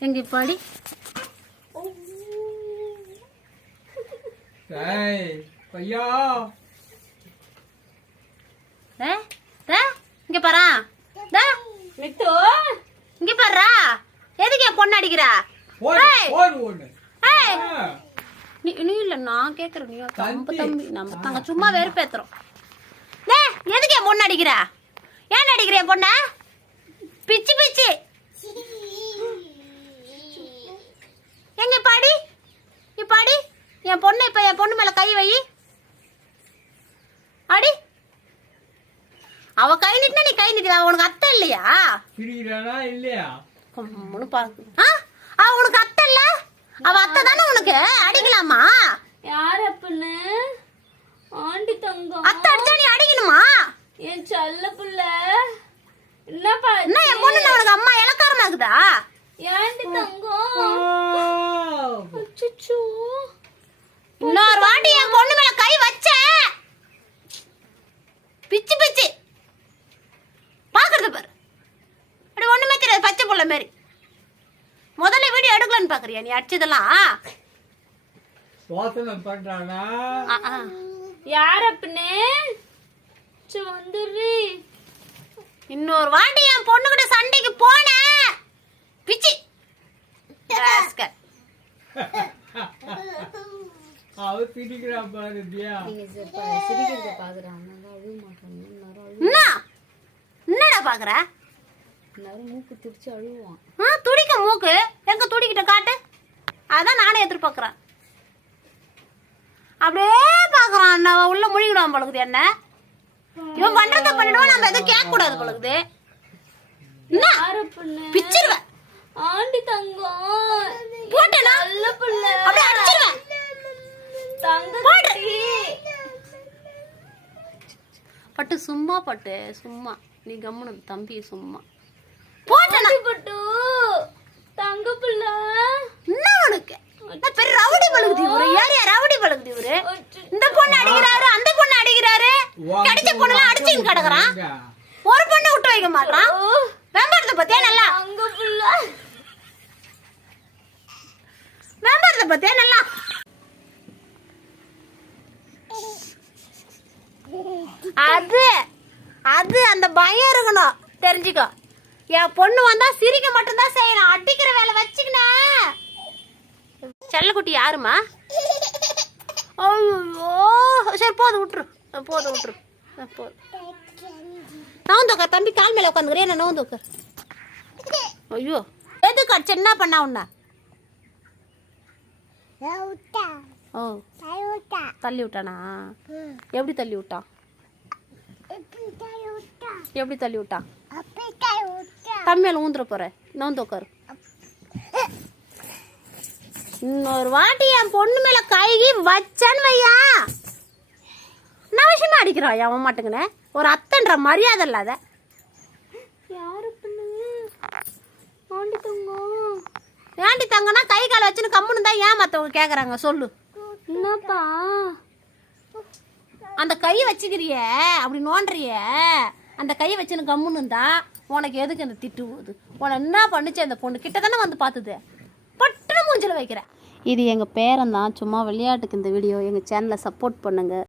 எங்க பாடி? டேய் ஐயா டே டே இங்க பாரா. டே மித்து இங்க பாருடா எதுக்கு என் பொண்ணு அடிக்கிறா? ஏய். ஏய். நீ நீ இல்ல நான் கேக்குறேன் நீ நம்ம தம்பி. நம்ம தாங்க சும்மா வெறுப்பேத்துறோம். டே எதுக்கு என் பொண்ணு அடிக்கிறா? ஏன் அடிக்கிற என் பொண்ண? பிச்சு பிச்சு எங்க பாடி இப்பாடி என் பொண்ணு மேல கை வை. அடி. அவ கை நீட்டினா நீ கை அவ உனக்கு அத்தை இல்லையா? பிடிக்கிறானா இல்லையா? கம்முன்னு பாரு. ஆ? அவ உனக்கு அத்தை இல்ல? அவ அத்தை தானே உனக்கு? அடிக்கலாமா? யார் அப்பன்னு ஆண்டி தங்கம். அத்தை அடிச்சா நீ அடிக்கணுமா? என் செல்ல புள்ள. என்னப்பா என்ன என் பொண்ணு உனக்கு அம்மா இலக்காரமா இருக்குதா ஏண்டி தங்கம் அச்சச்சோ இன்னொரு வாட்டி என் பொண்ணு மேல கை வச்ச பிச்சு பிச்சு பாக்குறது பாரு அப்படி ஒண்ணுமே புள்ள மாதிரி முதல்ல வீடியோ எடுக்கலான்னு பாக்குறியா நீ அடிச்சதெல்லாம் யோசனை பண்றானா. யார் வந்துடுறி இன்னொரு வாட்டி என் பொண்ணுகிட்ட சண்டைக்கு போன. பிச்சு. அவ பாரு தியா சிரிக்கிறத என்னடா பாக்குற? மூக்கு அழுவான் ஆ துடிக்க மூக்கு. எங்க துடிக்கிட்ட காட்டு? அதான் நானே எதிர்பார்க்கறேன். அப்படியே பாக்குறான் நான் உள்ள முழுகிடுவான் பழகுது என்ன. இவன் பண்றத பண்ணிடுவான். நம்ம எதுவும் கேட்க கூடாது பழகுது என்ன பிச்சிருவேன் ஆண்டி தங்கம். போட்டேனா? நல்ல புள்ள. அப்படியே அடிச்சிருவேன் தங்க போடு. குட்டி. பட்டு சும்மா பட்டு. சும்மா. நீ கம்முனு தம்பி சும்மா. போட்டேனா பட்டு தங்க புள்ள என்ன உனக்கு? நான் பெரிய ரவுடி பழகுது இவரு. ஏரியா ரவுடி பழகுது இவரு? இந்த பொண்ணு அடிக்கிறாரு அந்த பொண்ணு அடிக்கிறாரு. கிடைச்ச பொண்ணுலாம் அடிச்சுன்னு கிடக்குறான். ஒரு பொண்ணு விட்டு வைக்க மாட்டான் வெம்பரத்தை பத்தியா நல்லா? தங்க புள்ள வெம்பரத்தை பத்தியா நல்லா? அது அது அந்த பயம் இருக்கணும். தெரிஞ்சுக்கோ. என் பொண்ணு வந்தா சிரிக்க மட்டும்தான் செய்யணும். அடிக்கிற வேலை வச்சுக்கினேன் செல்லக்குட்டி யாருமா ஐயோ. சரி போதும் விட்டுரு. போதும் விட்டுரு. அஹ் போதும். நவுந்து உட்கார். தம்பி கால் மேலே உட்காந்துக்கிறேன் என்ன நவுந்து உட்கார்? ஐயோ. எதுக்கு அடிச்ச? என்ன பண்ணா உன்ன? ஓ. தள்ளி விட்டானா? எப்படி தள்ளி விட்டான் எப்படி தள்ளி விட்டான் தம்பி மேல ஊந்துற போற. நவுந்து உட்காரு இன்னொரு வாட்டி என் பொண்ணு மேல கை வச்சேன்னு வையா. விஷயமா அடிக்கிறான் அவன் மாட்டுங்கன்னு ஒரு அத்தன்ற மரியாதை இல்லாத. யார் ஆண்டி தங்கம். ஏண்டி தங்கன்னா கை கால் வச்சுன்னு கம்முன்னு தான் ஏன் மற்றவங்க கேட்குறாங்க சொல்லு. என்னப்பா? அந்த கை வச்சுக்கிறிய அப்படி நோண்டுறிய. அந்த கையை வச்சுன்னு கம்முன்னு இருந்தா உனக்கு எதுக்கு இந்த திட்டு போகுது உன என்ன பண்ணுச்சு அந்த பொண்ணு? கிட்ட தானே வந்து பார்த்துது பட்டுன்னு மூஞ்சில வைக்கிற இது எங்கள் பேரன் தான். சும்மா விளையாட்டுக்கு இந்த வீடியோ எங்கள் சேனலை சப்போர்ட் பண்ணுங்கள்